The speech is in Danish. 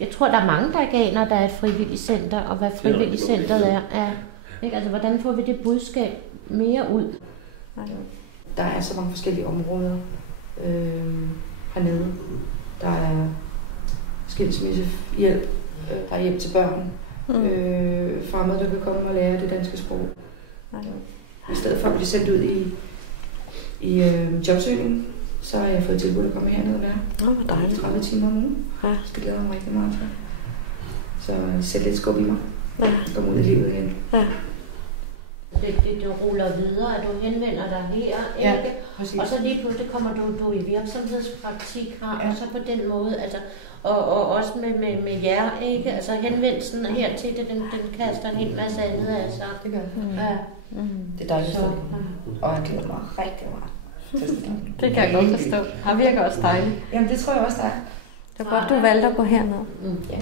Jeg tror, der er mange, der ikke aner, der er et frivilligt center, og hvad frivilligt centret er. Ikke? Altså, hvordan får vi det budskab mere ud? Der er så mange forskellige områder hernede. Der er skilsmissehjælp, der er hjælp til børn, fremmede, der kan komme og lære det danske sprog. I stedet for at blive sendt ud i jobsøgningen, så har jeg fået tilbud at komme herned og lære. Hvor dejligt. 30 timer om ugen. Ja. Det glæder mig rigtig meget til. Så sæt lidt skub i mig. Ja. Kom ud i livet igen. Ja. Det ruller videre, at du henvender dig her, ikke? Ja, og så lige pludselig kommer du i virksomhedspraktik her, og så på den måde, altså, og også med jer, ikke? Altså henvendelsen hertil, den kaster en hel masse andet af sig. Det gør det. Ja. Det er dejligt. Og jeg glæder mig rigtig meget. Det kan jeg godt forstå. Han virker også dejligt. Jamen det tror jeg også, der er. Det var godt, du valgte at gå herned. Ja.